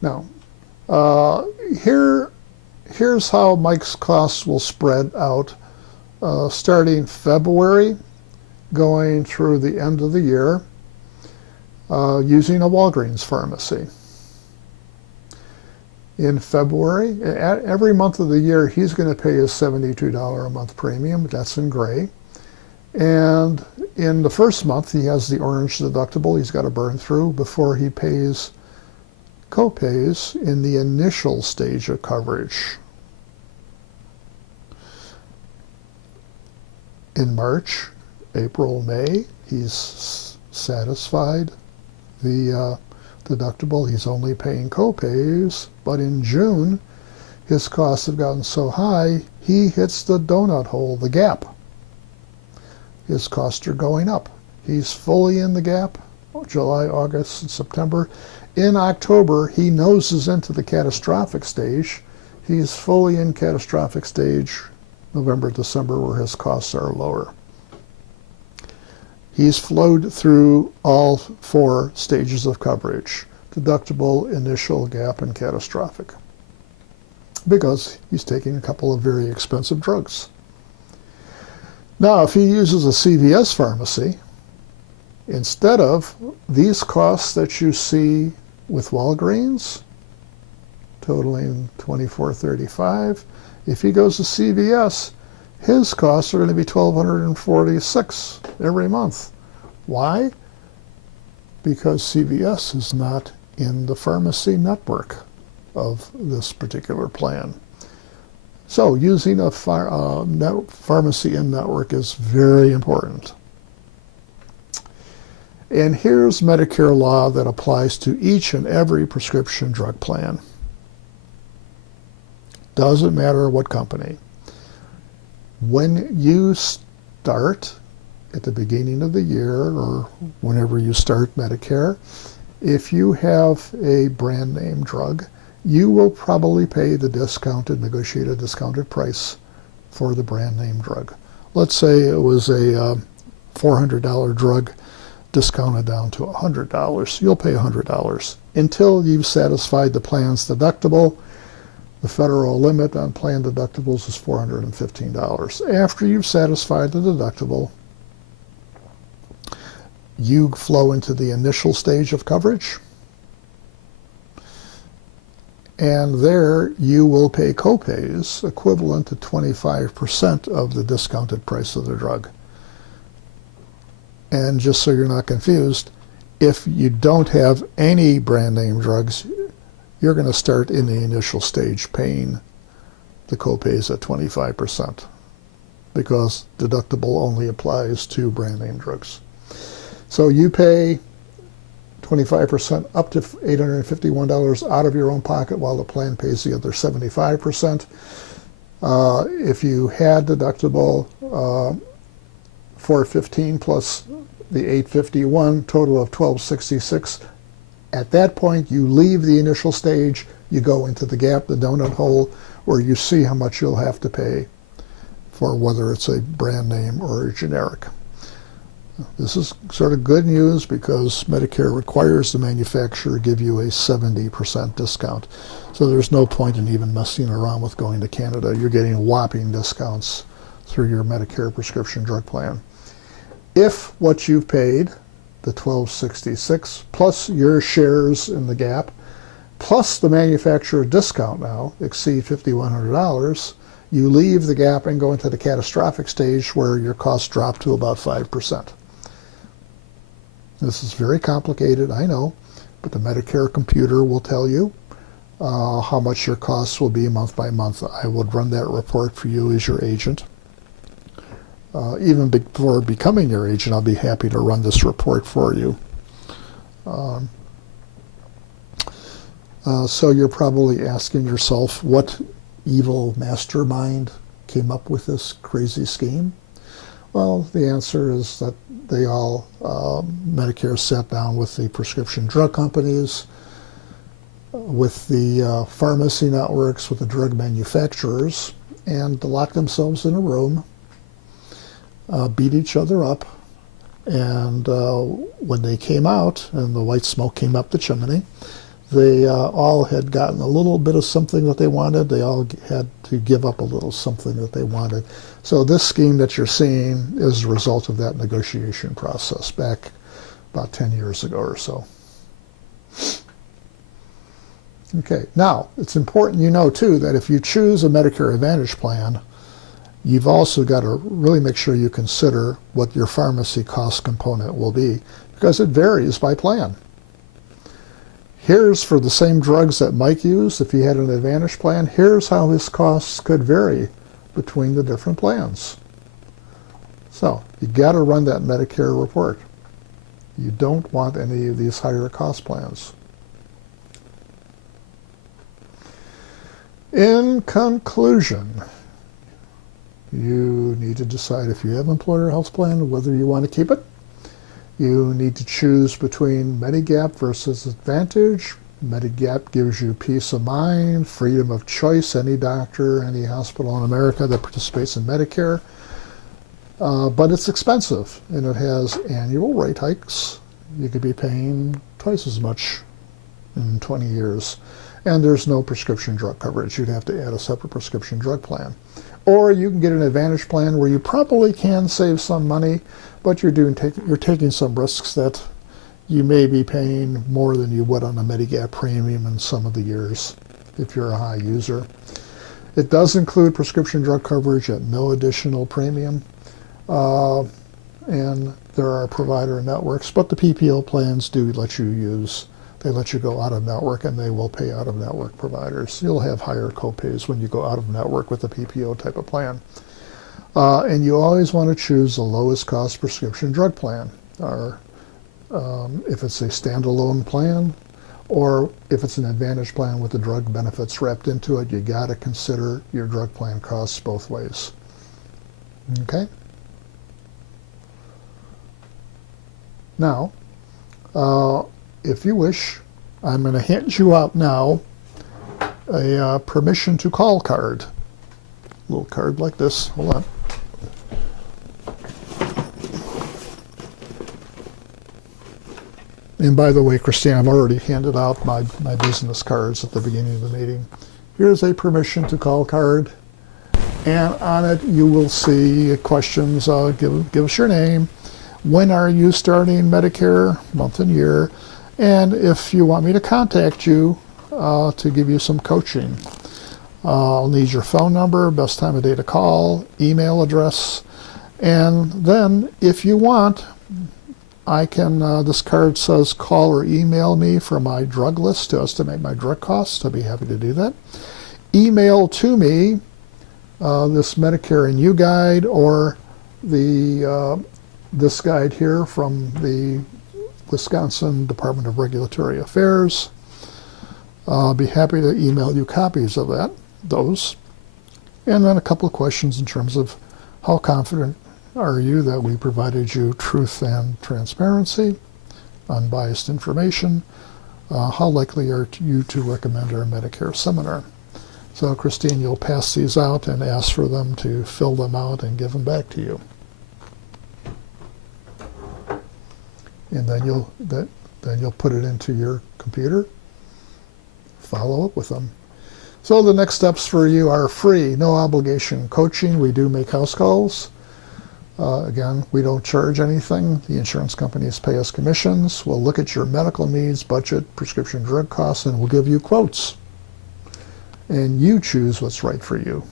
Now, uh, here, here's how Mike's costs will spread out starting February, going through the end of the year, using a Walgreens pharmacy. In February, every month of the year, he's going to pay his $72 a month premium. That's in gray. And in the first month, he has the orange deductible he's got to burn through before he pays co-pays in the initial stage of coverage. In March, April, May, he's satisfied the deductible. He's only paying co-pays. But in June, his costs have gotten so high, he hits the donut hole, the gap. His costs are going up. He's fully in the gap, July, August, and September. In October, he noses into the catastrophic stage. He's fully in catastrophic stage, November, December, where his costs are lower. He's flowed through all 4 stages of coverage: deductible, initial, gap, and catastrophic, because he's taking a couple of very expensive drugs. Now, if he uses a CVS pharmacy, instead of these costs that you see with Walgreens, totaling $24.35, if he goes to CVS, his costs are going to be $1,246 every month. Why? Because CVS is not in the pharmacy network of this particular plan. So using a pharmacy in network is very important. And here's Medicare law that applies to each and every prescription drug plan. Doesn't matter what company. When you start at the beginning of the year or whenever you start Medicare, if you have a brand name drug, you will probably pay the negotiated discounted price for the brand name drug. Let's say it was a $400 drug discounted down to $100. You'll pay $100 until you've satisfied the plan's deductible. The federal limit on plan deductibles is $415. After you've satisfied the deductible, you flow into the initial stage of coverage. And there you will pay copays equivalent to 25% of the discounted price of the drug. And just so you're not confused, if you don't have any brand name drugs, you're going to start in the initial stage paying the copays at 25%, because deductible only applies to brand name drugs. So you pay 25% up to $851 out of your own pocket, while the plan pays the other 75%. If you had deductible $415 plus the $851, total of $1,266. At that point, you leave the initial stage, you go into the gap, the donut hole, where you see how much you'll have to pay for whether it's a brand name or a generic. This is sort of good news because Medicare requires the manufacturer to give you a 70% discount. So there's no point in even messing around with going to Canada. You're getting whopping discounts through your Medicare prescription drug plan. If what you've paid, the $1,266, plus your shares in the gap, plus the manufacturer discount now exceed $5,100, you leave the gap and go into the catastrophic stage where your costs drop to about 5%. This is very complicated, I know, but the Medicare computer will tell you how much your costs will be month by month. I would run that report for you as your agent. Even before becoming your agent, I'll be happy to run this report for you. So you're probably asking yourself, what evil mastermind came up with this crazy scheme? Well, the answer is that they all, Medicare sat down with the prescription drug companies, with the pharmacy networks, with the drug manufacturers, and locked themselves in a room, beat each other up, and when they came out and the white smoke came up the chimney, they all had gotten a little bit of something that they wanted. They all had to give up a little something that they wanted. So this scheme that you're seeing is a result of that negotiation process back about 10 years ago or so. Okay, now it's important you know too that if you choose a Medicare Advantage plan, you've also got to really make sure you consider what your pharmacy cost component will be, because it varies by plan. Here's for the same drugs that Mike used, if he had an Advantage plan, here's how his costs could vary between the different plans. So you got to run that Medicare report. You don't want any of these higher cost plans. In conclusion, you need to decide if you have an employer health plan, whether you want to keep it. You need to choose between Medigap versus Advantage. Medigap gives you peace of mind, freedom of choice, any doctor, any hospital in America that participates in Medicare. But it's expensive, and it has annual rate hikes. You could be paying twice as much in 20 years. And there's no prescription drug coverage. You'd have to add a separate prescription drug plan. Or you can get an Advantage plan where you probably can save some money, but you're taking some risks that you may be paying more than you would on a Medigap premium in some of the years if you're a high user. It does include prescription drug coverage at no additional premium. And there are provider networks, but the PPO plans do let you they let you go out of network, and they will pay out of network providers. You'll have higher copays when you go out of network with a PPO type of plan. And you always want to choose the lowest cost prescription drug plan, or if it's a standalone plan, or if it's an Advantage plan with the drug benefits wrapped into it, you got to consider your drug plan costs both ways. Okay? Now, if you wish, I'm going to hand you out now a permission to call card. A little card like this. Hold on. And by the way, Christine, I've already handed out my business cards at the beginning of the meeting. Here's a permission to call card. And on it, you will see questions. Give us your name. When are you starting Medicare? Month and year. And if you want me to contact you to give you some coaching, I'll need your phone number, best time of day to call, email address, and then if you want, I can, this card says call or email me for my drug list to estimate my drug costs. I'll be happy to do that. Email to me this Medicare and You guide, or this guide here from the Wisconsin Department of Regulatory Affairs. I'll be happy to email you copies of those. And then a couple of questions in terms of how confident are you that we provided you truth and transparency, unbiased information. How likely are you to recommend our Medicare seminar? So Christine, you'll pass these out and ask for them to fill them out and give them back to you. And then you'll put it into your computer, follow up with them. So the next steps for you are free, no obligation coaching. We do make house calls. Again, we don't charge anything. The insurance companies pay us commissions. We'll look at your medical needs, budget, prescription drug costs, and we'll give you quotes. And you choose what's right for you.